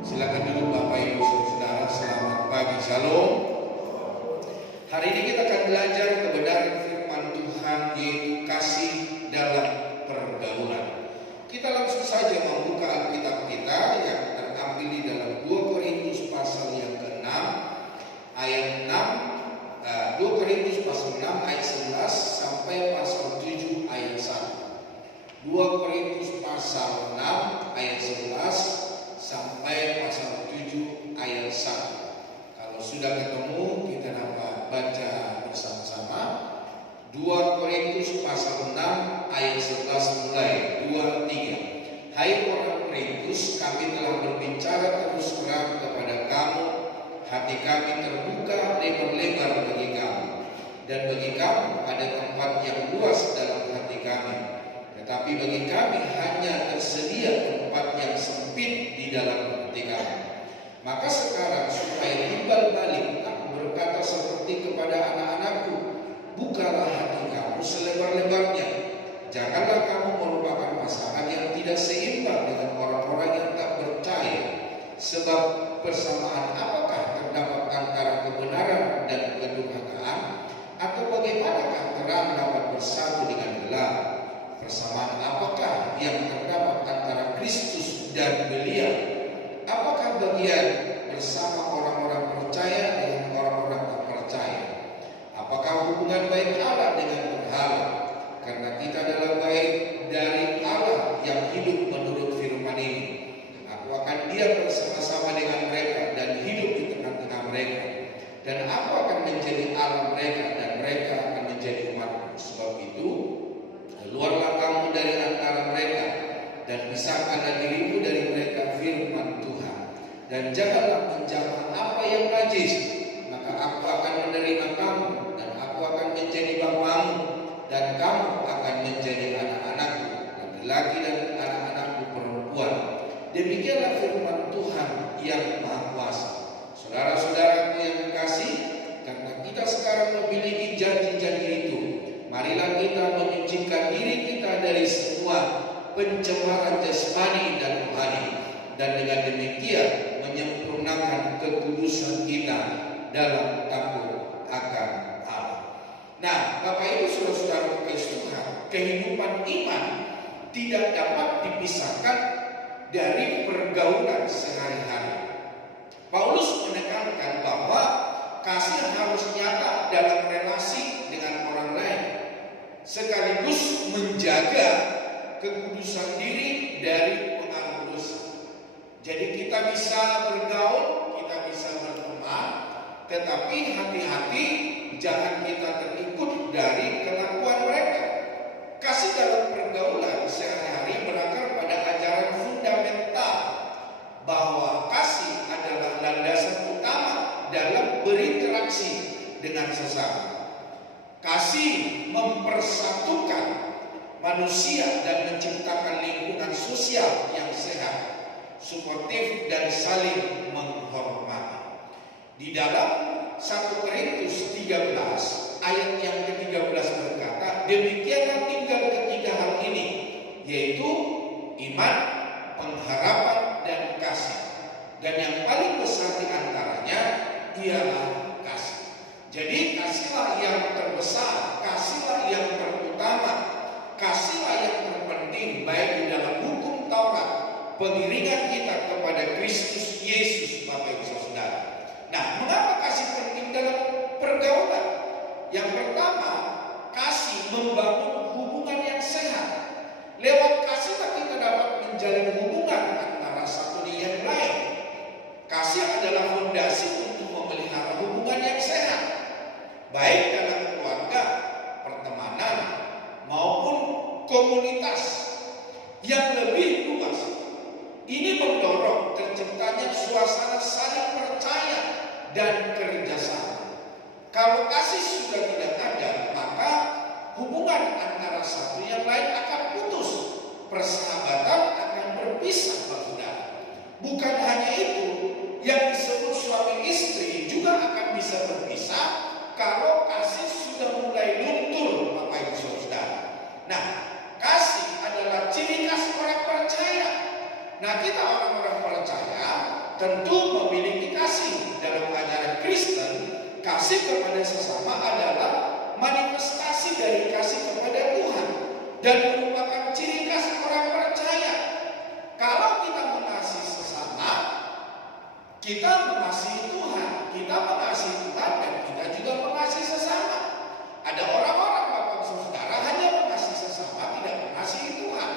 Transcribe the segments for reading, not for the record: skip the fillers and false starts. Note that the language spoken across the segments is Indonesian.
Silakan duduk Bapak Ibu Saudara, selamat pagi, Shalom. Hari ini kita akan belajar kebenaran firman Tuhan, yaitu kasih dalam pergaulan. Kita langsung saja membuka Alkitab kita yang terambil di dalam 2 Korintus pasal yang ke-6 ayat 6, 2 Korintus pasal 6 ayat 11 sampai pasal 7 ayat 1. 2 Korintus pasal 6 ayat 11 sampai pasal 7 ayat 1. Kalau sudah ketemu, kita dapat baca bersama-sama. 2 Korintus pasal 6 ayat 11 mulai 2-3. Hai orang Korintus, kami telah berbicara terus terang kepada kamu. Hati kami terbuka lebar-lebar bagi kamu, dan bagi kamu ada tempat yang luas dalam hati kami. Tetapi bagi kami hanya tersedia tempat yang sempit di dalam hati kami. Maka sekarang supaya timbal balik, aku berkata seperti kepada anak-anakku, bukalah hati kamu selebar-lebarnya. Janganlah kamu merupakan pasangan yang tidak seimbang dengan orang-orang yang tak percaya. Sebab persamaan apakah terdapat antara kebenaran dan kedurhakaan? Atau bagaimanakah terang dapat bersatu dengan gelap? Persamaan apakah yang terdapat antara Kristus dan Beliau? Apakah bagian bersama orang-orang percaya dengan orang-orang tak percaya? Apakah hubungan baik Allah dengan berhala? Karena kita adalah baik dari Allah yang hidup menurut firman ini. Aku akan diam bersama-sama dengan mereka dan hidup di tengah-tengah mereka. Dan aku akan menjadi Allah mereka dan mereka akan menjadi umatku. Sebab itu, keluarlah kamu dari antara mereka dan pisahkanlah dirimu dari mereka, firman Tuhan. Dan janganlah menjamah apa yang najis, maka aku akan menerima kamu dan aku akan menjadi bapamu dan kamu akan menjadi anak-anakku laki-laki dan anak-anakku perempuan. Demikianlah firman Tuhan yang Maha Kuasa. Saudara-saudaraku yang kekasih, karena kita sekarang memiliki janji-janji itu, marilah kita menyucikan diri kita dari semua pencemaran jasmani dan rohani, dan dengan demikian menyempurnakan kekudusan kita dalam takut akan Allah. Nah, Bapak Ibu Saudara-saudara Tuhan, kehidupan iman tidak dapat dipisahkan dari pergaulan sehari-hari. Paulus menekankan bahwa kasih harus nyata dalam relasi dengan orang lain, sekaligus menjaga kekudusan diri dari pengaruh dosa. Jadi kita bisa bergaul, kita bisa berteman, tetapi hati-hati jangan kita terikut dari kelakuan mereka. Kasih dalam pergaulan sehari-hari berakar pada ajaran fundamental bahwa kasih adalah landasan utama dalam berinteraksi dengan sesama. Kasih mempersatukan manusia dan menciptakan lingkungan sosial yang sehat, suportif dan saling menghormati. Di dalam 1 Korintus 13 ayat yang ke-13 berkata, demikianlah tinggal ketiga hal ini, yaitu iman, pengharapan, dan kasih. Dan yang paling besar di antaranya ialah kasih. Jadi kasihlah yang terbesar, kasihlah yang terutama, kasihlah yang terpenting baik di dalam hukum Taurat, pengiringan kita kepada Kristus Yesus, Bapak Ibu Saudara. Nah, mengapa kasih penting dalam pergaulan? Yang pertama, kasih membangun hubungan yang sehat. Lewat kasihlah kita dapat menjalin hubungan antara satu dengan yang lain. Kasih adalah fondasi untuk memelihara hubungan yang sehat, baik dalam keluarga, pertemanan, maupun komunitas yang lebih luas. Ini mendorong terciptanya suasana saling percaya dan kerjasama. Kalau kasih sudah tidak ada, maka hubungan antara satu yang lain akan putus, persahabatan akan berpisah, saudara. Bukan hanya itu, yang disebut suami istri juga akan bisa berpisah kalau kasih sudah mulai luntur, Bapak Ibu Saudara. Nah, kasih adalah ciri khas orang percaya. Nah, kita orang-orang percaya tentu memiliki kasih. Dalam ajaran Kristen, kasih kepada sesama adalah manifestasi dari kasih kepada Tuhan dan merupakan ciri khas orang percaya. Kalau kita mengasihi sesama, kita mengasihi Tuhan. Kita mengasihi Tuhan dan kita juga mengasihi sesama. Ada orang-orang Bapak Saudara hanya mengasihi sesama, tidak mengasihi Tuhan.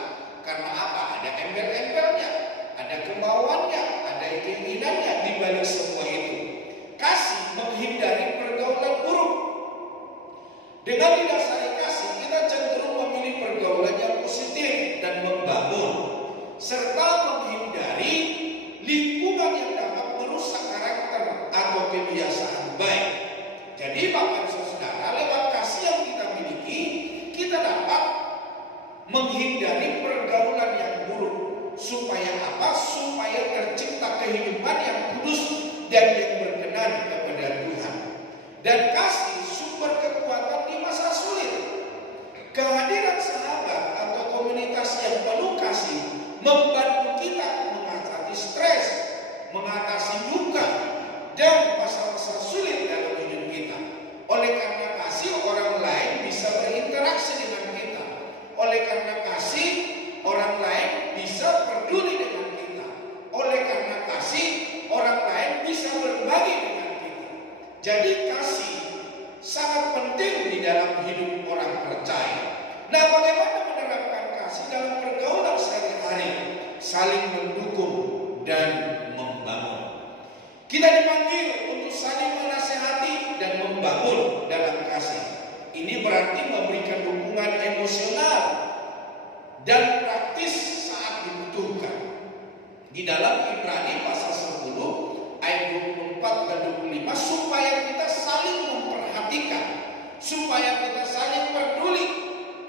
Karena apa? Ada embel-embelnya, ada kemauannya, ada keinginannya di balik semua itu. Kasih menghindari pergaulan buruk. Dengan didasari kasih, kita cenderung memilih pergaulan yang positif dan membangun, serta menghindari lingkungan yang dapat merusak karakter atau kebiasaan baik. Jadi Bapak Saudara, lewat kasih yang kita miliki, kita dapat menghindari pergaulan yang buruk. Supaya apa? Supaya tercipta kehidupan yang kudus dan yang berkenan kepada Tuhan. Dan kasih sumber kekuatan di masa sulit. Kehadiran sahabat atau komunitas yang penuh kasih membantu kita mengatasi stres, mengatasi duka, dan masa-masa sulit dalam hidup kita. Oleh karena kasih, orang lain bisa berinteraksi dengan kita. Oleh karena kasih, orang lain bisa peduli dengan kita. Oleh karena kasih, orang lain bisa berbagi dengan kita. Jadi kasih sangat penting di dalam hidup orang percaya. Nah, bagaimana menerapkan kasih dalam pergaulan sehari-hari? Saling mendukung dan membangun. Kita dipanggil untuk saling menasihati dan membangun dalam kasih. Ini berarti memberikan dukungan emosional dan praktis saat dibutuhkan. Di dalam Ibrani pasal 10 ayat 24 dan 25, supaya kita saling memperhatikan, supaya kita saling peduli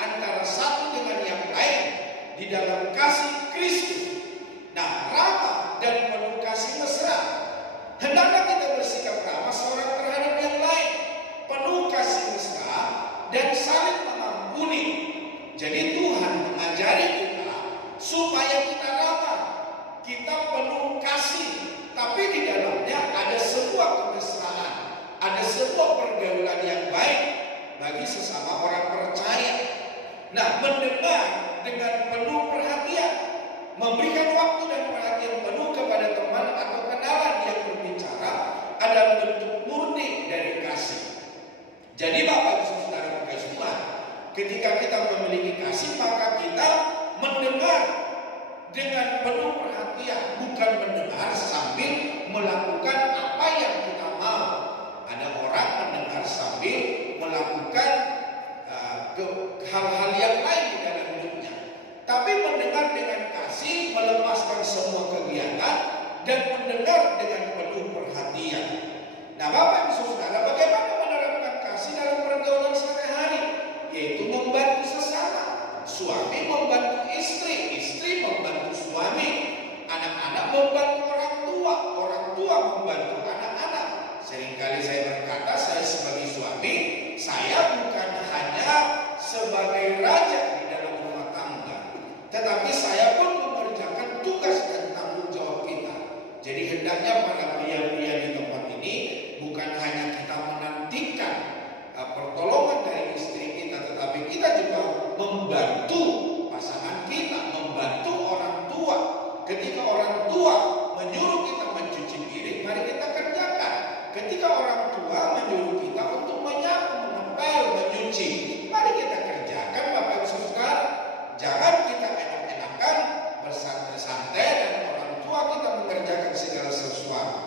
antara satu dengan yang lain di dalam kasih Kristus. Nah, ramah dan penuh kasih mesra. Hendaklah kita bersikap ramah seorang terhadap yang lain, penuh kasih mesra dan saling mengampuni. Jadi Tuhan mengajari kita supaya kita ramah, kita penuh kasih, tapi di dalamnya ada sebuah kemesraan, ada sebuah pergaulan yang baik bagi sesama orang percaya. Nah, mendengar dengan penuh perhatian, memberikan waktu dan perhatian penuh kepada teman atau kenalan yang berbicara adalah bentuk murni dari kasih. Jadi Bapak Ibu Saudara kasih Tuhan, ketika kita memiliki kasih, maka kita mendengar dengan penuh perhatian, bukan mendengar sambil melakukan apa yang kita mau. Ada orang mendengar sambil melakukan hal-hal yang lain di dalam hidupnya. Tapi mendengar dengan kasih, melepaskan semua kegiatan dan mendengar dengan penuh perhatian. Nah, Bapak Ibu Saudara, bagaimana menerapkan kasih dalam pergaulan sehari-hari? Yaitu membantu sesama. Suami membantu istri, istri membantu suami, anak-anak membantu orang tua membantu anak-anak. Seringkali saya berkata, saya sebagai suami, saya bukan hanya sebagai raja di dalam rumah tangga, tetapi saya pun mengerjakan tugas dan tanggung jawab kita. Jadi hendaknya para pria-pria di tempat ini bukan hanya kita menantikan pertolongan dari istri kita, tetapi kita juga membantu pasangan kita, membantu orang tua. Ketika orang tua menyuruh kita mencuci piring, mari kita kerjakan. Ketika orang tua menyuruh kita untuk menyapu, mengepel, menyuci, mari kita kerjakan, Bapak Ibu Saudara. Jangan kita enak-enakan, bersantai-santai dan orang tua kita mengerjakan segala sesuatu.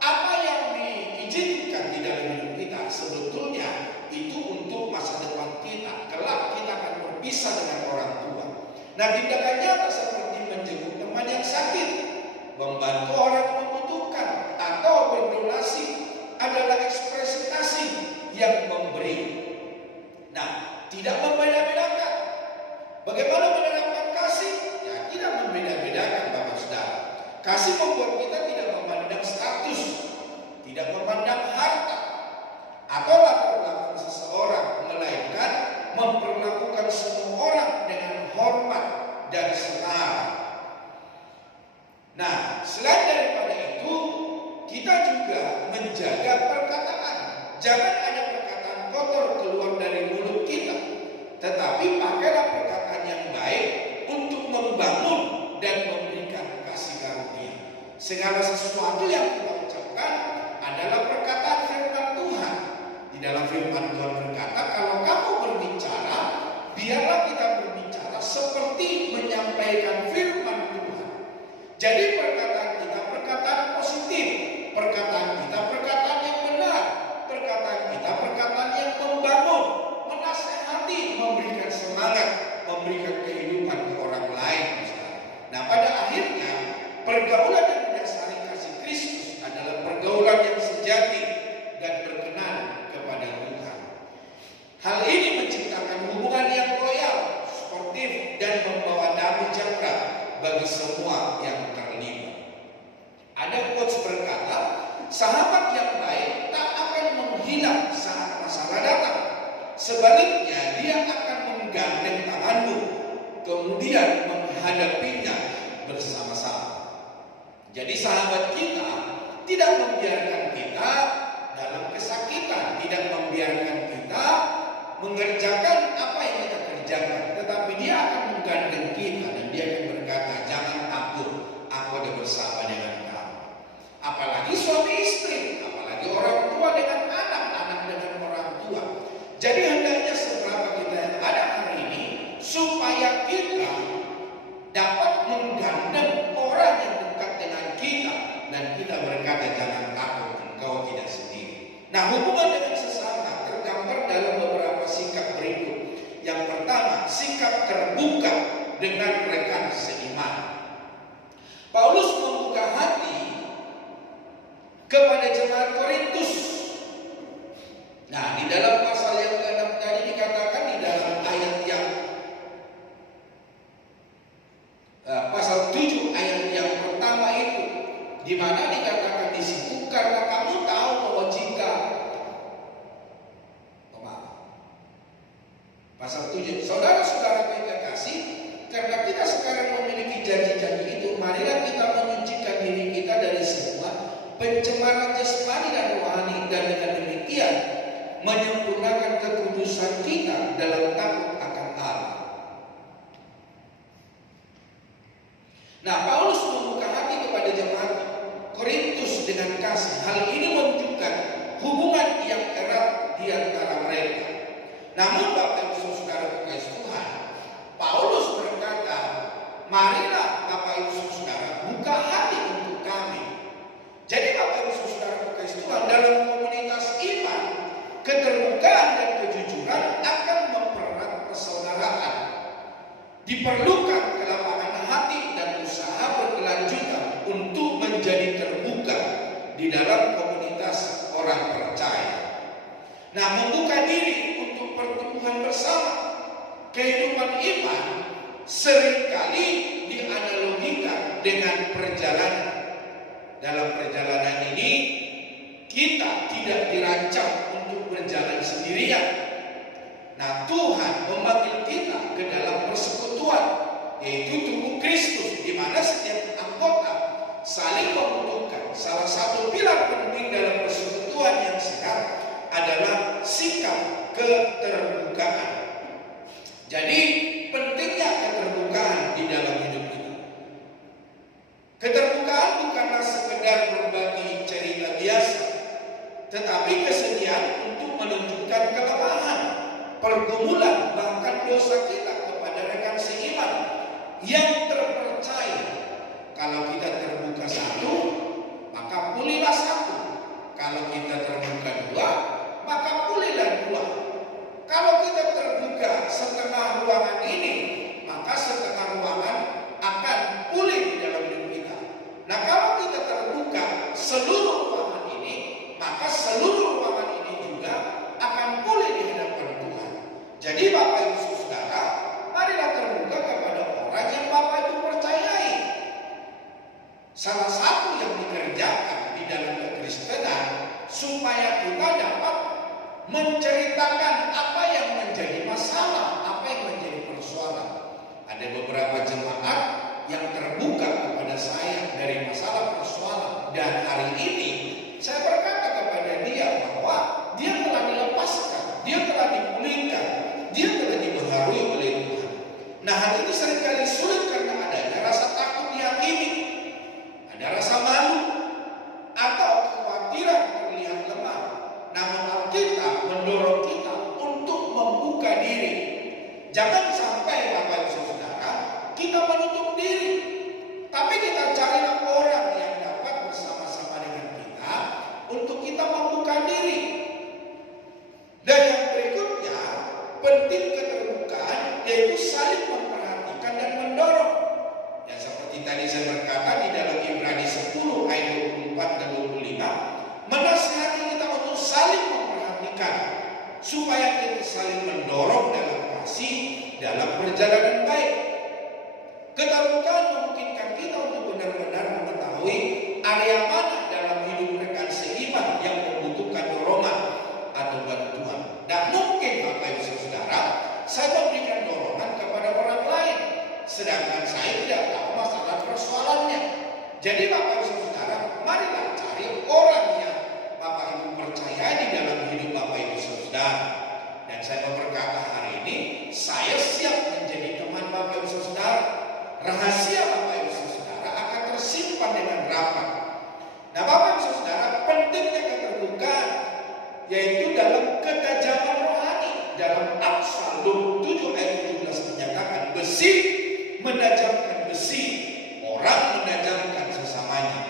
Apa yang diizinkan di dalam hidup kita sebetulnya itu untuk masa depan kita. Kelak kita akan berpisah dengan orang tua. Nah, tindakan nyata seperti menjenguk teman yang sakit, membantu orang yang membutuhkan, atau berdonasi adalah ekspresi kasih yang memberi. Nah, tidak membeda-bedakan. Bagaimana menerapkan kasih? Ya, tidak membeda-bedakan, Bapak Saudara. Kasih membuat kita tidak memandang status, tidak memandang harta, atau latar belakang seseorang, melainkan memperlakukan semua orang dengan hormat dan setara. Nah, selain daripada itu, Jangan ada perkataan kotor keluar dari mulut kita, tetapi pakailah perkataan yang baik untuk membangun dan memberikan kasih karunia. Segala sesuatu yang kita ucapkan adalah perkataan firman Tuhan. Di dalam firman Tuhan berkata, kalau kamu berbicara, biarlah kita berbicara seperti menyampaikan firman Tuhan. Jadi perkataan kita perkataan positif, perkataan kita perkataan yang benar, perkataan kita perkataan yang membangun, menasehati, memberikan semangat, memberikan kehidupan ke orang lain. Nah, pada akhirnya pergaulan yang mendasari kasih Kristus adalah pergaulan yang sejati dan berkenan kepada Tuhan. Hal ini menciptakan hubungan yang loyal, sportif, dan membawa damai sejahtera bagi semua yang terlibat. Ada quotes berkata, sahabat yang baik tak akan menghilang saat masalah datang. Sebaliknya, dia akan menggandeng tanganmu, kemudian menghadapinya bersama-sama. Jadi sahabat kita tidak membiarkan kita dalam kesakitan, tidak membiarkan kita mengerjakan apa yang kita kerjakan, tetapi dia akan menggandeng kita dan dia akan berkata, jangan takut, aku ada bersama dengan kamu. Apalagi suami istri, apalagi orang tua dengan anak, anak dengan orang tua. Jadi hendaknya seberapa kita yang ada hari ini, supaya kita dapat menggandeng orang yang dekat dengan kita, dan kita berkata, jangan takut, engkau tidak sendiri. Nah, hubungan dengan sesama tergambar dalam beberapa sikap berikut. Yang pertama, sikap terbuka dengan rekan seiman. Paulus membuka hati kepada jemaat Korintus. Nah, di dalam pasal yang ke-6 tadi dikatakan, di dalam ayat yang pasal 7 ayat yang pertama itu, di mana dikatakan di situ, karena kamu tahu bahwa jika pasal 7, saudara-saudara yang kekasih, karena kita sekarang memiliki janji-janji itu, marilah kita menyucikan diri kita dari semua pencemaran jasmani dan rohani, dan dengan demikian menyempurnakan kekudusan kita dalam takut akan Allah. Nah, Paulus membuka hati kepada jemaat Korintus dengan kasih. Hal ini menunjukkan hubungan yang erat di antara mereka. Namun Bapak Ibu Saudara kekasih Tuhan, Paulus berkata, marilah Bapak Ibu Saudara buka hati untuk kami. Jadi Bapak Ibu Saudara kekasih Tuhan, dalam komunitas iman, keterbukaan dan kejujuran akan mempererat persaudaraan. Diperlukan kelapangan hati dan usaha berkelanjutan untuk menjadi terbuka di dalam komunitas orang percaya. Nah, membuka diri untuk pertumbuhan bersama. Kehidupan iman seringkali dianalogikan dengan perjalanan. Dalam perjalanan ini kita tidak dirancang untuk berjalan sendirian. Nah, Tuhan memanggil kita ke dalam persekutuan, yaitu tubuh Kristus, di mana setiap anggota saling membutuhkan. Salah satu pilar penting dalam persekutuan yang sehat adalah sikap keterbukaan. Jadi pentingnya keterbukaan di dalam hidup kita. Keterbukaan bukanlah sekedar berbagi cerita biasa, tetapi kesediaan untuk menunjukkan kelemahan, pergumulan, bahkan dosa kita kepada rekan seiman yang terpercaya. Kalau kita terbuka satu, maka pulihlah satu. Kalau kita terbuka dua, maka pulihlah dua. Kalau kita terbuka setengah ruangan ini, maka setengah ruangan akan pulih di dalam hidup kita. Nah, kalau kita terbuka seluruh ruangan ini, maka seluruh ruangan ini juga akan pulih di hadapan Tuhan. Jadi Bapak Ibu Saudara, marilah terbuka kepada orang yang Bapak Ibu percayai. Salah satu yang dikerjakan di dalam kekristenan supaya kita dapat menceritakan apa yang menjadi masalah, apa yang menjadi persoalan. Ada beberapa jemaat yang terbuka kepada saya dari masalah persoalan, dan hari ini saya berkata kepada dia bahwa dia terjadi dalam hidup Bapak Ibu Saudara. Dan saya mau berkata hari ini, saya siap menjadi teman Bapak Ibu Saudara. Rahasia Bapak Ibu Saudara akan tersimpan dengan rapat. Nah Bapak Ibu Saudara, pentingnya keterbukaan yaitu dalam ketajaman rohani. Dalam Amsal 27 ayat 17 menyatakan, besi menajamkan besi, orang menajamkan sesamanya.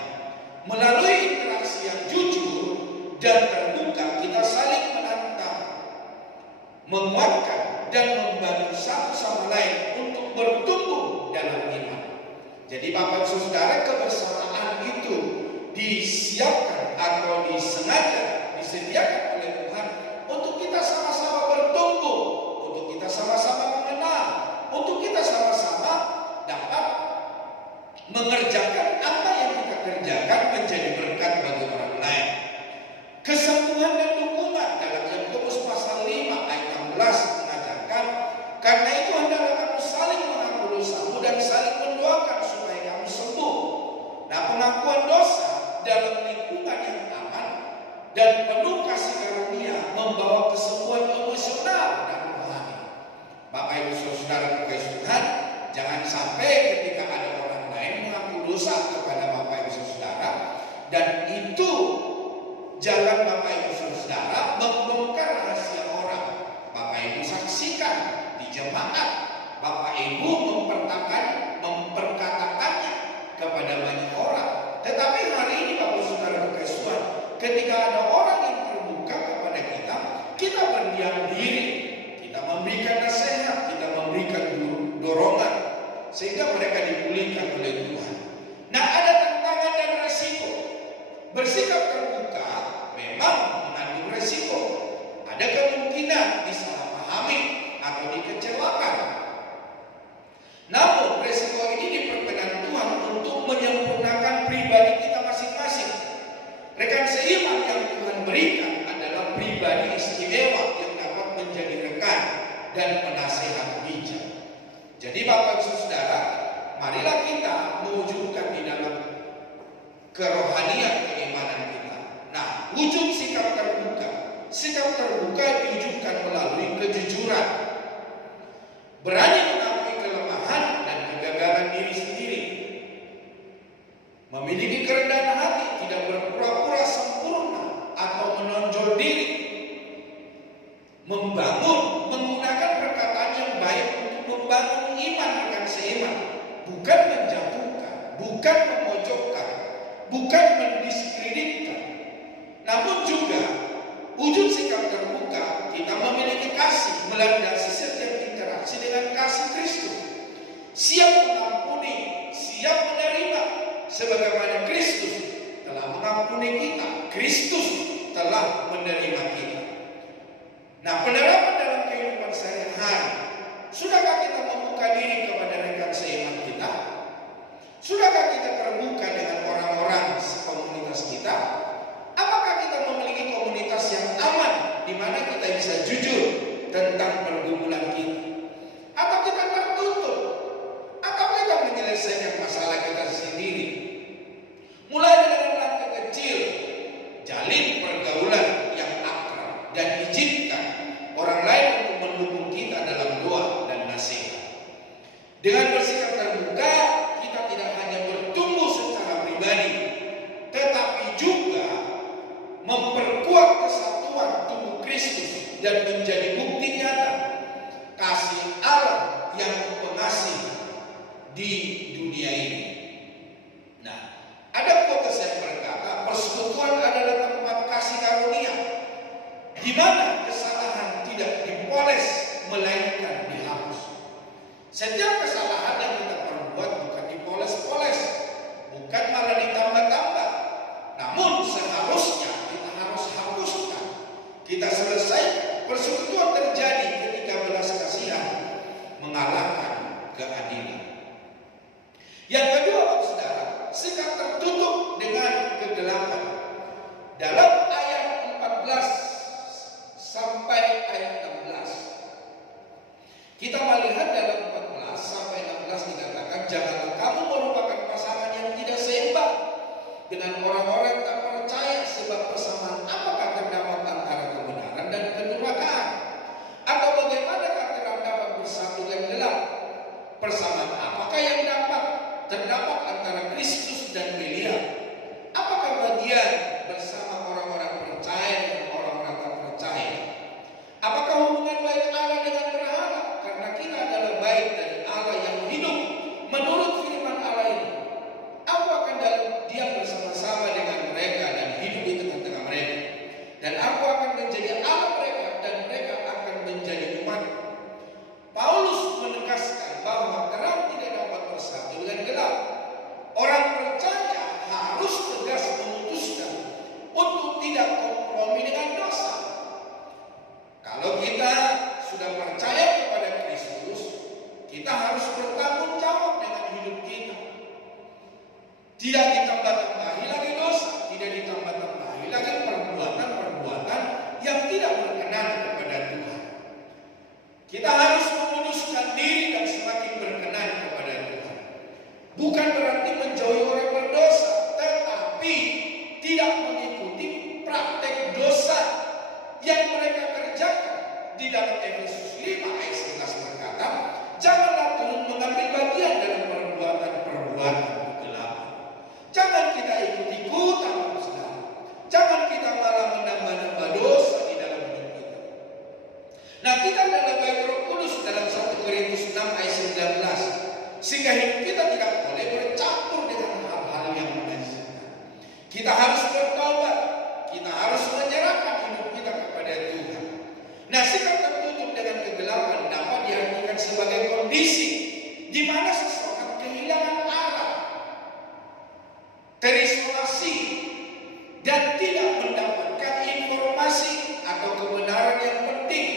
Melalui interaksi yang jujur dan terbuka, kita saling menantang, menguatkan dan membantu satu sama lain untuk bertumbuh dalam iman. Jadi Bapak Ibu Saudara, kebersamaan itu disiapkan atau disediakan oleh Tuhan untuk kita sama-sama bertumbuh, untuk kita sama-sama mengenal, untuk kita sama-sama dapat mengerjakan apa yang kita kerjakan menjadi berkat bagi orang lain. Kesembuhan dan dukungan dalam Yakobus pasal 5 ayat 16 mengatakan, karena itu hendaklah kamu saling mengaku dosamu dan saling mendoakan supaya kamu sembuh. Nah, pengakuan dosa dalam lingkungan yang aman dan penuh kasih karunia membawa kesembuhan emosional dan rohani. Bapak Ibu Saudara kekasih Tuhan, jangan sampai ketika ada orang lain mengaku dosa kepada Bapak Ibu Saudara, dan itu jalan Bapak Ibu Saudara membongkar rahasia orang. Bapak Ibu saksikan di jemaat, Bapak Ibu memperkatakannya kepada banyak orang. Tetapi hari ini Bapak Saudara kekasih Tuhan, ketika ada orang yang terbuka kepada kita berdiam diri, kita memberikan nasihat, kita memberikan dorongan sehingga mereka dipulihkan oleh Tuhan. Nah, ada tantangan dan resiko. Bersikap terbuka memang mengandung resiko. Ada kemungkinan disalahpahami atau dikecewakan. Namun resiko ini diperkenan Tuhan untuk menyempurnakan pribadi kita masing-masing. Rekan seiman yang Tuhan berikan adalah pribadi istimewa yang dapat menjadi rekan dan penasehat bijak. Jadi Bapak Ibu Saudara, marilah kita mewujudkan di dalam kerohanian keimanan kita. Nah, wujud sikap terbuka. Sikap terbuka diwujudkan melalui kejujuran. Berani mengakui kelemahan dan kegagalan diri sendiri. Memiliki kerendahan hati, tidak berpura-pura sempurna atau menonjol diri. Menggunakan perkataan yang baik untuk membangun iman rekan seiman, bukan menjatuhkan, bukan memojokkan, bukan mendiskreditkan. Namun juga wujud sikap terbuka, kita memiliki kasih melandasi setiap interaksi dengan kasih Kristus. Siap mengampuni, siap menerima, sebagaimana Kristus telah mengampuni kita. Kristus telah menerima kita. Nah, penerapan dalam kehidupan sehari-hari, sudahkah kita membuka diri kepada rekan seiman kita? Sudahkah kita terbuka dengan orang-orang komunitas kita? Apakah kita memiliki komunitas yang aman di mana kita bisa jujur tentang pergumulan kita? Atau kita tertutup? Atau kita menyelesaikan masalah kita sendiri? Mulai dari langkah kecil, jalin pergaulan yang akrab dan izinkan orang lain untuk mendukung kita dalam doa dan nasihat. Dengan bersikap terbuka, kita tidak hanya bertumbuh secara pribadi, tetapi juga memperkuat kesatuan tubuh Kristus dan menjadi bukti nyata kasih Allah yang pengasih di dunia ini. Nah, ada quotes yang berkata, persekutuan adalah tempat kasih karunia, di mana kesalahan tidak dipoles melainkan dihapus. Setiap kesalahan yang kita perbuat bukan dipoles-poles, bukan malah ditambah-tambah, namun seharusnya kita harus hapuskan, kita selesaikan. Persekutuan terjadi ketika belas kasihan mengalahkan keadilan. Yang kedua, Bapak Saudara, sikap tertutup dengan kegelapan. Dalam ayat 14 sampai ayat 16, kita melihat dalam 14 sampai 16 dikatakan, janganlah kamu merupakan pasangan yang tidak seimbang dengan orang-orang tak percaya, sebab persamaan apakah terdapat antara dalam Efesus 5 ayat 11 berkata, janganlah turut mengambil bagian dalam perbuatan-perbuatan kegelapan. Jangan kita ikut-ikutan, saudara. Jangan kita malah menambah-nambah dosa di dalam hidup kita. Nah, kita adalah baik Roh Kudus dalam 1 Korintus 6 ayat 19. Sehingga hidup kita tidak boleh bercampur dengan hal-hal yang menakutkan. Kita harus bertobat. Kita harus menyerahkan hidup kita kepada Tuhan. Nah, sikap tertutup dengan kegelapan dapat diartikan sebagai kondisi di mana seseorang kehilangan arah, terisolasi, dan tidak mendapatkan informasi atau kebenaran yang penting.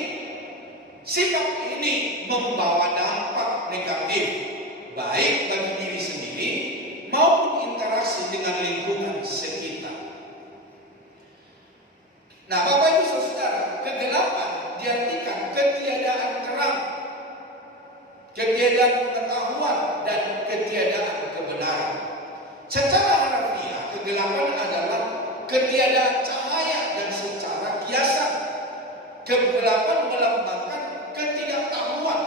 Sikap ini membawa dampak negatif, baik bagi diri sendiri maupun interaksi dengan lingkungan sekitar. Nah, Bapak Ibu Saudara, kegelapan diartikan ketiadaan terang, ketiadaan pengetahuan, dan ketiadaan kebenaran. Secara harfiah, kegelapan adalah ketiadaan cahaya, dan secara kiasan, kegelapan melambangkan ketidaktahuan,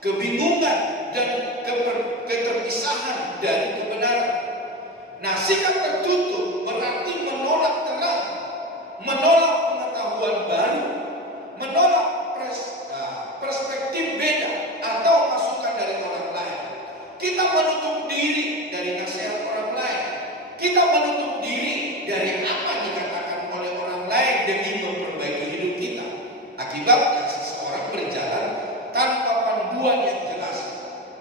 kebingungan, dan keterpisahan dari kebenaran. Nah, sikap tertutup berarti menolak terang, menolak pengetahuan baru, menolak perspektif beda atau masukan dari orang lain. Kita menutup diri dari nasihat orang lain. Kita menutup diri dari apa yang dikatakan oleh orang lain demi memperbaiki hidup kita. Akibatnya seseorang berjalan tanpa panduan yang jelas,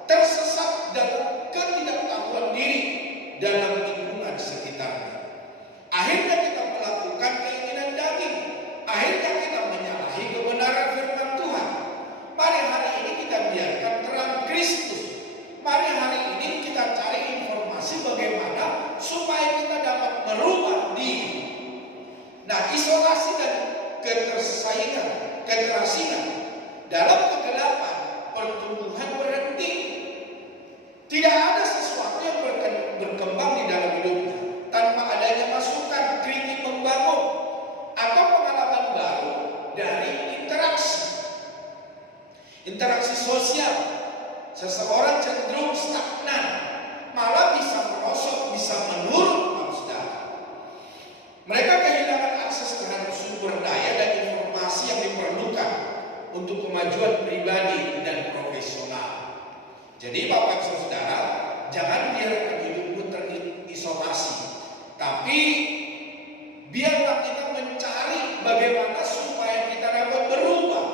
tersesat dalam ketidaktahuan diri dalam lingkungan sekitarnya. Akhirnya kita melakukan keinginan daging. Akhirnya kita menyalahi kebenaran firman Tuhan. Mari hari ini kita biarkan terang Kristus. Mari hari ini kita cari informasi bagaimana supaya kita dapat merubah diri. Nah, isolasi dan keterasingan dalam kegelapan, pertumbuhan berhenti. Tidak ada sesuatu yang berkembang di dalam hidupnya tanpa adanya masukan, kritik membangun, atau pengalaman baru dari interaksi sosial. Seseorang cenderung stagnan, malah bisa merosot, bisa menurun, saudara. Mereka kehilangan akses terhadap sumber daya dan informasi yang diperlukan untuk kemajuan pribadi dan profesional. Jadi Bapak Ibu Saudara, jangan biarkan hidupmu terisolasi, tapi biarlah kita mencari bagaimana supaya kita dapat berubah,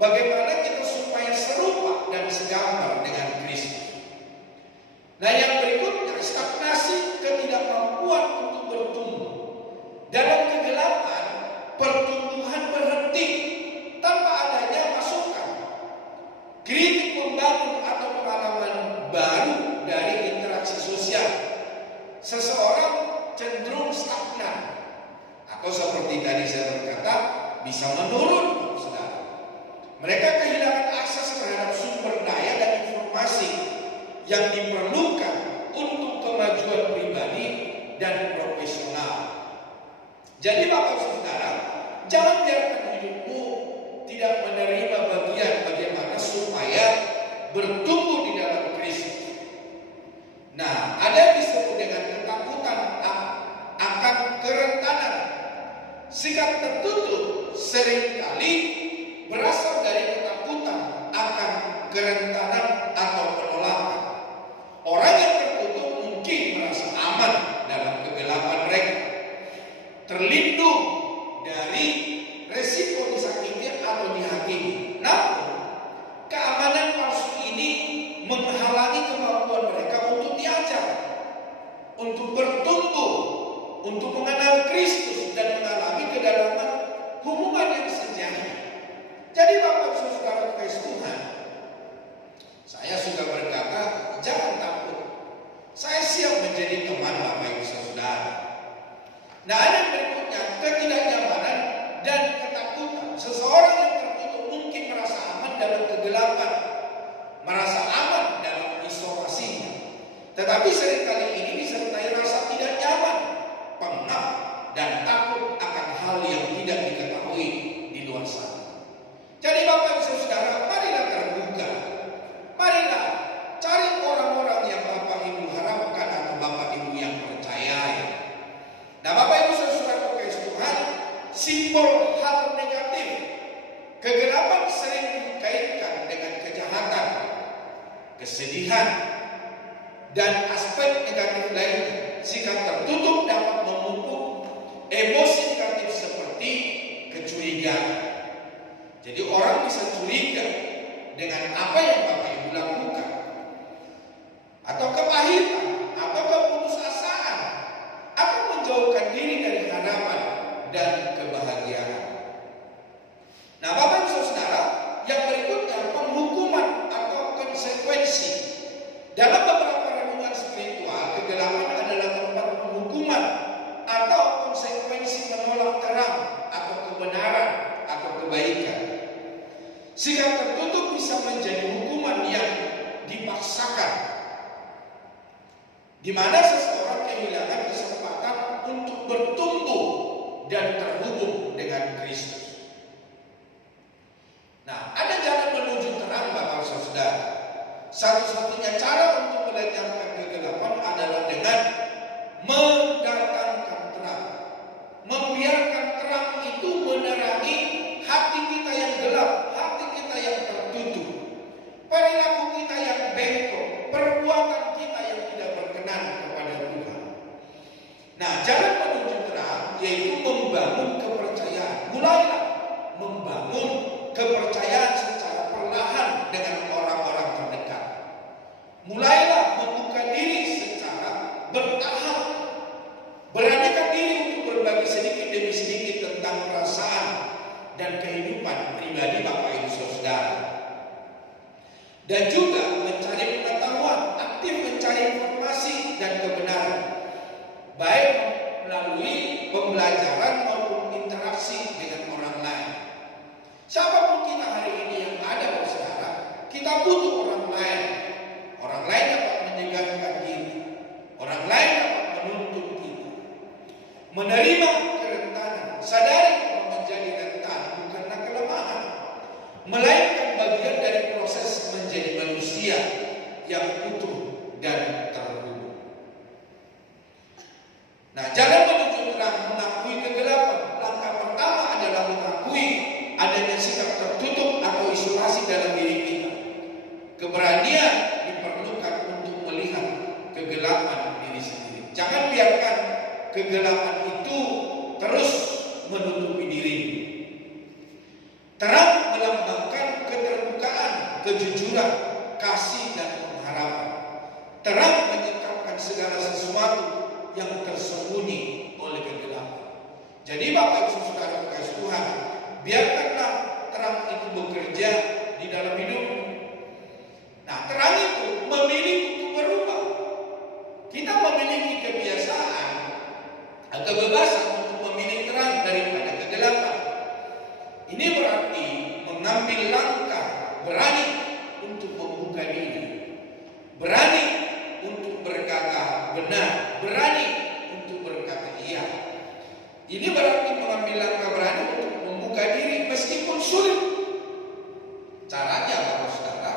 bagaimana kita supaya serupa dan segambar dengan Kristus. Nah, yang berikutnya, stagnasi, ketidakmampuan untuk bertumbuh. Dalam kegelapan, pertumbuhan berhenti tanpa adanya masukan, kritik membangun, atau pengalaman baru dari interaksi sosial. Seseorang cenderung stagnan, atau seperti tadi saya berkata, bisa menurun, saudara. Mereka kehilangan akses terhadap sumber daya dan informasi yang diperlukan untuk kemajuan pribadi dan profesional. Jadi Bapak Saudara, jangan biarkan hidupmu tidak menerima bagian bagaimana supaya bertumbuh di dalam Kristus. Nah, ada yang disebut dengan ketakutan akan kerentanan. Sikap tertutup seringkali berasal dari ketakutan akan kerentanan atau penolakan. Orang yang tertutup mungkin merasa aman dalam kegelapan mereka, terlindung dari resiko disakiti atau dihakimi. Namun, keamanan palsu ini menghalangi kemampuan mereka untuk diajar, untuk bertumbuh, untuk mengenal Kristus dan mengalami kedalaman hubungan yang sejati. Jadi Bapak Saudara Kristus Tuhan, saya suka berkata, jangan takut. Saya siap menjadi teman Bapak Ibu Saudara. Nah, ada yang berikutnya, ketidaknyamanan dan ketakutan. Seseorang yang tertutup mungkin merasa aman dalam kegelapan, merasa aman dalam isolasinya. Tetapi seringkali ini disertai rasa tidak nyaman, pengap, dan takut akan hal yang tidak diketahui di luar sana. simbol hal negatif. Kegelapan sering dikaitkan dengan kejahatan, kesedihan, dan aspek negatif lainnya. Sikap tertutup dapat memupuk emosi negatif seperti kecurigaan. Jadi orang bisa curiga dengan apa yang Bapak Ibu lakukan, atau kepahitan, atau keputusasaan, atau menjauhkan diri dari harapan dan kebahagiaan. Nah, Bapak Ibu Saudara, yang berikutnya penghukuman atau konsekuensi. Dalam beberapa renungan spiritual, kegelapan adalah tempat penghukuman atau konsekuensi menolak terang atau kebenaran atau kebaikan. Sikap tertutup bisa menjadi hukuman yang dipaksakan, di mana seseorang kehilangan kesempatan untuk bertumbuh dan terhubung dengan Kristus. Nah, ada jalan menuju terang, Bapak Saudara. Satu-satunya cara untuk meledakkan kegelapan adalah dengan mendatangkan terang, membiarkan terang itu menerangi hati kita yang gelap, hati kita yang tertutup, perilaku kita yang bengkok, perbuatan kita yang tidak berkenan kepada Tuhan. Nah, jalan menuju terang yaitu membangun kepercayaan. Mulailah membangun kepercayaan secara perlahan dengan orang-orang terdekat. Mulailah membuka diri secara bertahap. Beranikan diri untuk berbagi sedikit demi sedikit tentang perasaan dan kehidupan pribadi Bapak Ibu Saudara. Dan juga mencari pengetahuan, aktif mencari informasi dan kebenaran, baik melalui pembelajaran maupun interaksi dengan orang lain. Siapapun kita hari ini yang ada, Saudara, kita butuh orang lain. Orang lain dapat menyegarkan diri, orang lain dapat menuntun kita. Menerima kerentanan, sadari bahwa menjadi rentan bukanlah kelemahan, melainkan bagian dari proses menjadi manusia yang utuh dan terhubung. Nah, jalan menuju terang mengakui kegelapan. Langkah pertama adalah mengakui adanya sikap tertutup atau isolasi dalam diri kita. Keberanian diperlukan untuk melihat kegelapan diri sendiri. Jangan biarkan kegelapan itu terus menutupi diri. Terang melambangkan keterbukaan, kejujuran, kasih dan pengharapan. Terang menyingkapkan segala sesuatu yang tersembunyi oleh kegelapan. Jadi Bapak Ibu Saudara kasih Tuhan, biarkanlah terang itu bekerja di dalam hidupmu. Nah, terang itu memilih untuk berubah. Kita memiliki kebiasaan atau kebebasan untuk memilih terang daripada kegelapan. Ini berarti mengambil langkah berani untuk membuka diri, berani untuk berkata benar, berani untuk berkata iya. Ini berarti mengambil langkah berani untuk membuka diri meskipun sulit. Caranya, Bapak Saudara,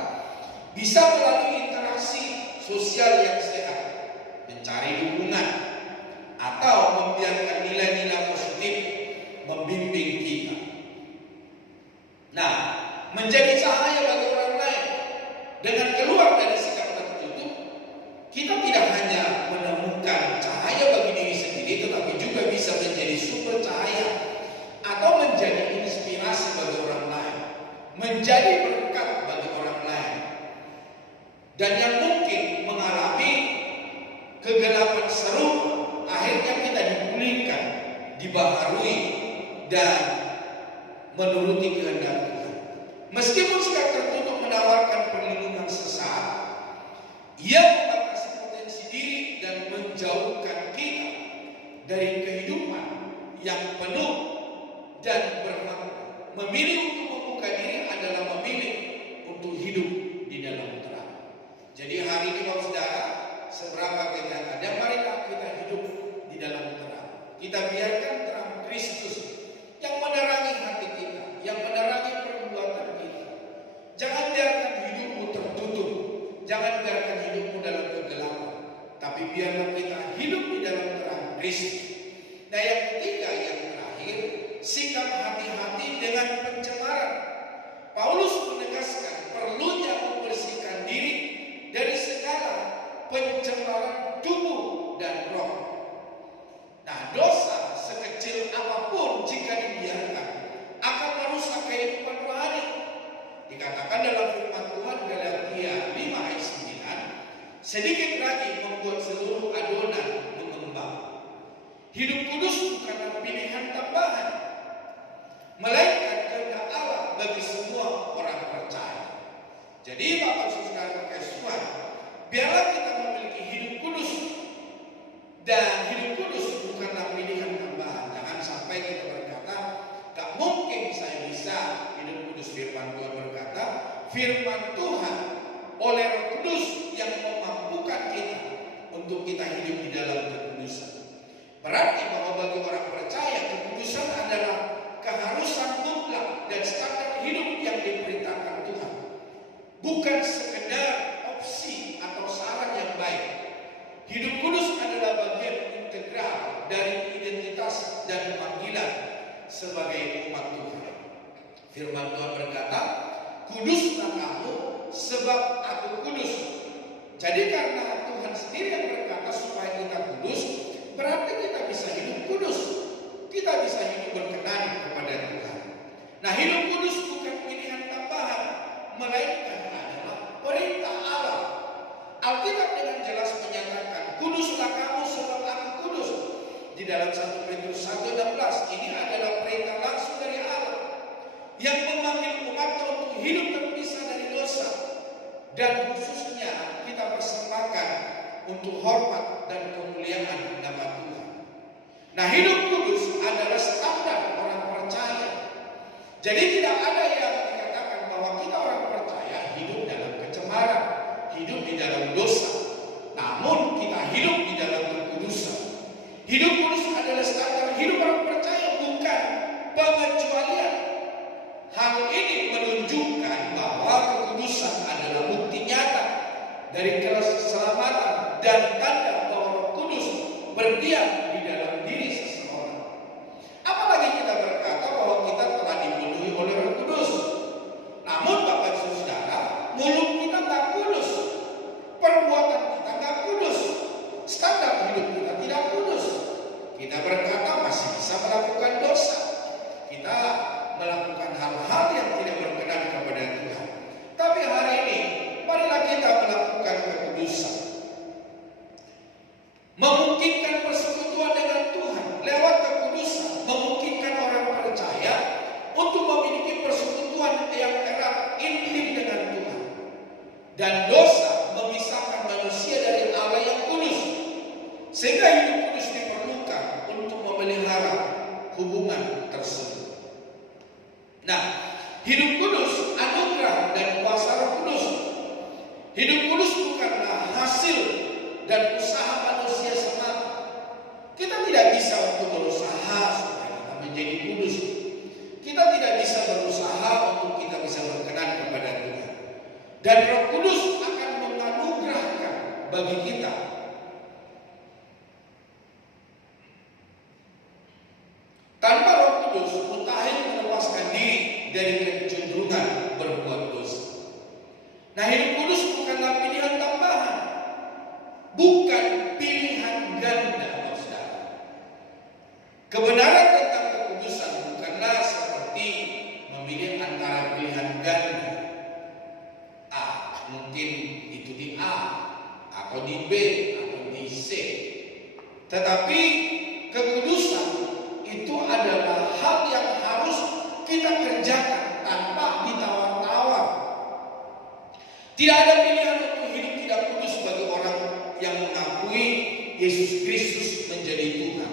bisa melalui interaksi sosial yang sehat, mencari dukungan, atau membiarkan nilai-nilai positif membimbing kita. Nah, menjadi cahaya bagi orang lain dengan keluar dari sikap tertutup, kita tidak hanya menemukan cahaya bagi diri sendiri, tetapi juga bisa menjadi sumber cahaya atau menjadi inspirasi bagi orang lain, menjadi berkat bagi orang lain. Dan yang mungkin mengalami kegelapan serupa, akhirnya kita dipulihkan, dibaharui, dan menuruti kehendak Tuhan. Meskipun sikap tertutup menawarkan perlindungan sesaat, ia membatasi potensi diri dan menjauhkan kita dari kehidupan yang penuh dan bermakna. Memilih untuk membuka diri adalah memilih untuk hidup di dalam terang. Jadi hari ini Bapak Saudara, seberapa kita ada, marilah kita hidup di dalam terang. Kita biarkan terang Kristus yang menerangi hati kita, yang menerangi perbuatan kita. Jangan biarkan hidupmu tertutup, jangan biarkan hidupmu dalam kegelapan, tapi biarlah kita hidup di dalam terang Kristus. Nah, yang ketiga, yang terakhir, sikap hati-hati dengan pencemaran. Paulus menegaskan perlunya membersihkan diri dari segala pencemaran tubuh dan roh. Nah, dosa sekecil apapun jika dibiarkan akan merusak kehidupan rohani. Dikatakan dalam firman Tuhan Galatia 5 ayat 9, sedikit lagi membuat seluruh adonan mengembang. Hidup kudus bukanlah pilihan tambahan, melainkan kehendak Allah bagi semua orang percaya. Jadi Bapak Saudara Tuhan, biarlah kita memiliki hidup kudus, dan hidup kudus bukanlah pilihan tambahan. Jangan sampai kita berkata, gak mungkin saya bisa hidup kudus. Firman Tuhan berkata, firman Tuhan oleh Roh Kudus yang memampukan kita untuk kita hidup di dalam kekudusan. Berarti bahwa bagi orang percaya, kekudusan adalah keharusan mutlak dan standar hidup yang diperintahkan Tuhan, bukan sekedar opsi atau saran yang baik. Hidup kudus adalah bagian integral dari identitas dan panggilan sebagai umat Tuhan. Firman Tuhan berkata, kuduslah kamu sebab aku kudus. Jadi karena Tuhan sendiri yang berkata supaya kita kudus, berarti kita bisa hidup kudus. Kita bisa hidup berkenan kepada Tuhan. Nah, hidup kudus bukan pilihan tambahan, melainkan adalah perintah Allah. Alkitab dengan jelas menyatakan, kuduslah kamu sebab aku kudus. Di dalam 1 Petrus 1:16, ini adalah perintah langsung dari Allah yang memanggil umatnya untuk hidup terpisah dari dosa, dan khususnya kita persembahkan untuk hormat dan kemuliaan nama Tuhan. Nah, hidup kudus adalah standar orang percaya. Jadi tidak ada yang dikatakan bahwa kita orang percaya hidup dalam kecemaran, hidup di dalam dosa, namun kita hidup di dalam kekudusan. Hidup kudus adalah standar hidup orang percaya, bukan pengecualian. Hal ini menunjukkan bahwa kekudusan adalah bukti nyata dari keselamatan dan tanda bahwa Roh Kudus berdiam di dalam diri seseorang. Apalagi kita berkata bahwa kita telah dipenuhi oleh Roh Kudus, namun Bapak Saudara, mulut kita tak kudus, perbuatan kita tak kudus, standar hidup kita tidak kudus. Kita berkata masih bisa melakukan dosa, kita melakukan hal-hal yang tidak berkenan kepada Tuhan. Tapi hari ini, marilah kita melakukan kekudusan, memungkinkan persekutuan dengan Tuhan lewat kekudusan, memungkinkan orang percaya untuk memiliki persekutuan yang erat, intim dengan Tuhan. Dan dosa memisahkan manusia dari Allah yang kudus, sehingga hidup kudus diperlukan untuk memelihara hubungan tersebut. Nah, hidup kudus anugerah dan kuasa Roh Kudus. Hidup kudus bukanlah hasil dan usaha manusia semata. Kita tidak bisa untuk berusaha supaya kita menjadi kudus. Kita tidak bisa berusaha untuk kita bisa berkenan kepada Tuhan. Dan Roh Kudus akan menganugerahkan bagi kita tanpa Roh Kudus mustahil melepaskan diri dari kecenderungan berbuat dosa. Nah, hidup kudus bukanlah pilihan tambahan, bukan pilihan ganda, saudara. Kebenaran tentang kekudusan bukanlah seperti memilih antara pilihan ganda. Mungkin itu di A, atau di B, atau di C. Tetapi kekudusan itu adalah hal yang harus kita kerjakan tanpa ditawar-tawar. Tidak ada pilihan untuk hidup tidak kudus bagi orang yang mengakui Yesus Kristus menjadi Tuhan.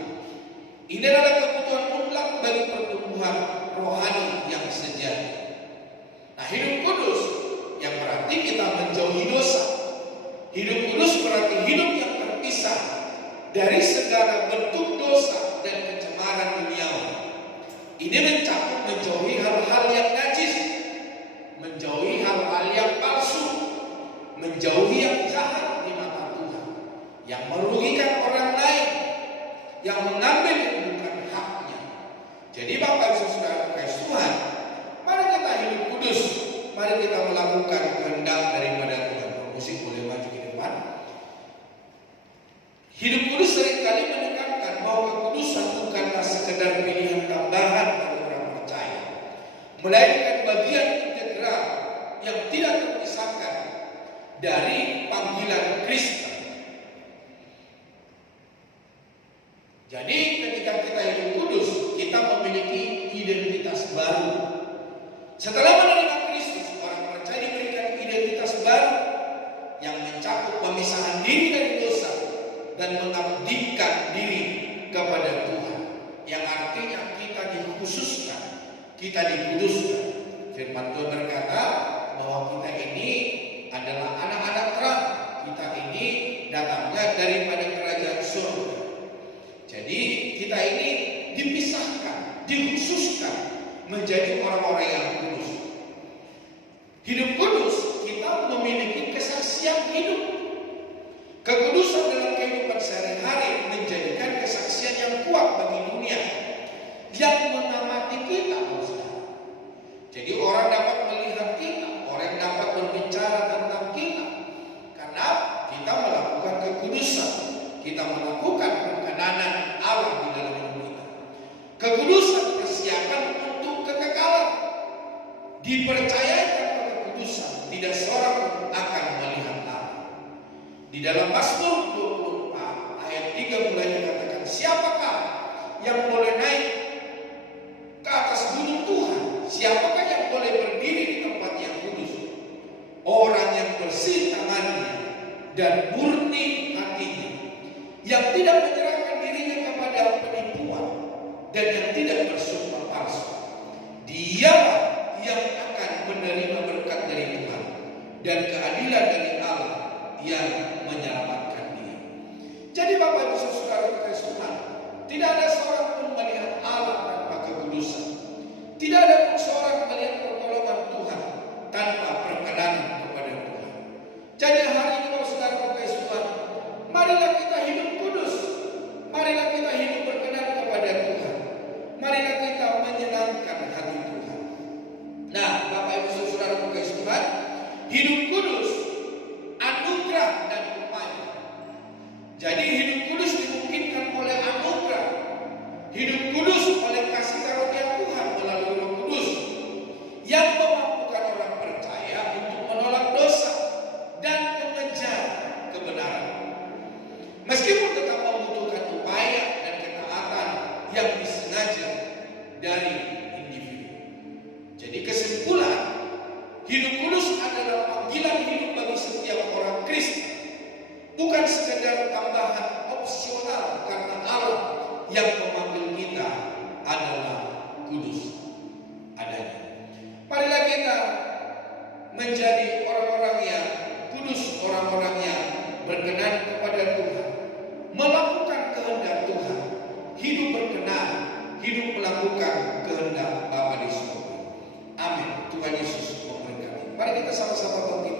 Ini adalah kebutuhan mutlak bagi pertumbuhan rohani yang sejati. Nah, hidup kudus yang berarti kita menjauhi dosa. Hidup kudus berarti hidup yang terpisah dari segala bentuk dosa dan kecemaran duniawi. Ini mencakup menjauhi hal-hal yang najis, menjauhi hal-hal yang palsu, menjauhi yang jahat di mata Tuhan, yang merugikan orang lain, yang mengambil yang bukan haknya. Jadi Bapak Ibu Saudara kasih Tuhan, mari kita hidup kudus, mari kita melakukan kehendak daripada Tuhan. Musik boleh maju ke depan. Hidup kudus seringkali menekankan bahwa kekudusan bukanlah sekedar pilihan tambahan bagi orang percaya, melainkan bagian integral yang tidak terpisahkan dari panggilan Kristen. Jadi ketika kita hidup kudus, kita memiliki identitas baru. Setelah menerima Kristus, orang percaya diberikan identitas baru yang mencakup pemisahan diri dari dosa dan mengabdikan diri kepada Tuhan, yang artinya kita dikhususkan, kita dikuduskan. Firman Tuhan berkata bahwa kita ini adalah anak-anak terang, kita ini datangnya daripada kerajaan surga. Jadi kita ini dipisahkan, dikhususkan menjadi orang-orang yang kudus. Hidup kudus, kita memiliki kesaksian hidup. Kekudusan dalam kehidupan sehari-hari menjadikan kesaksian yang kuat bagi dunia yang mengamati kita. Jadi orang dapat melihat kita, orang dapat berbicara tentang kita, karena kita melakukan kekudusan, kita melakukan perkenanan Allah di dalam hidup kita. Kekudusan persiapan untuk kekekalan. Dipercayakan kekudusan, tidak seorang pun akan melihat Allah. Di dalam Mazmur 24 ayat 3 mulai dikatakan, siapakah yang boleh naik ke atas gunung Tuhan? Siapakah yang boleh berdiri di tempat yang kudus? Orang yang bersih tangannya dan murni hatinya, yang tidak menyerahkan dirinya kepada penipuan dan yang tidak bersumpah palsu. Dialah yang akan menerima berkat dari Tuhan dan keadilan dari Allah yang menyelamatkan dia. Jadi Bapak Ibu Saudara Tuhan, tidak ada seorang pun melihat Allah tanpa kekudusan. Tidak ada pun seorang melihat pertolongan Tuhan tanpa perkenanan kepada Tuhan. Jadi hari ini kalau saudara Tuhan, marilah kita hidup kudus. Marilah kita hidup berkenan kepada Tuhan. Marilah kita menyenangkan hati Tuhan. Nah, Bapak Ibu Saudara Tuhan, hidup kudus anugerah dan upaya. Jadi hidup kudus dimungkinkan oleh anugerah. Hidup kudus oleh kasih karunia Tuhan melalui Roh Kudus yang memampukan orang percaya untuk menolak dosa dan mengejar kebenaran. Meskipun tetap membutuhkan upaya dan ketaatan yang disengaja dari individu. Jadi kesimpulan, hidup kudus adalah panggilan hidup bagi setiap orang Kristen, bukan sekedar tambahan opsional, karena Allah yang memanggil kita adalah kudus adanya. Marilah kita menjadi orang-orang yang kudus, orang-orang yang berkenan kepada Tuhan, melakukan kehendak Tuhan, hidup berkenan, hidup melakukan kehendak Bapa di surga. Amin. Tuhan Yesus memberkati. Mari kita sama-sama bangkit.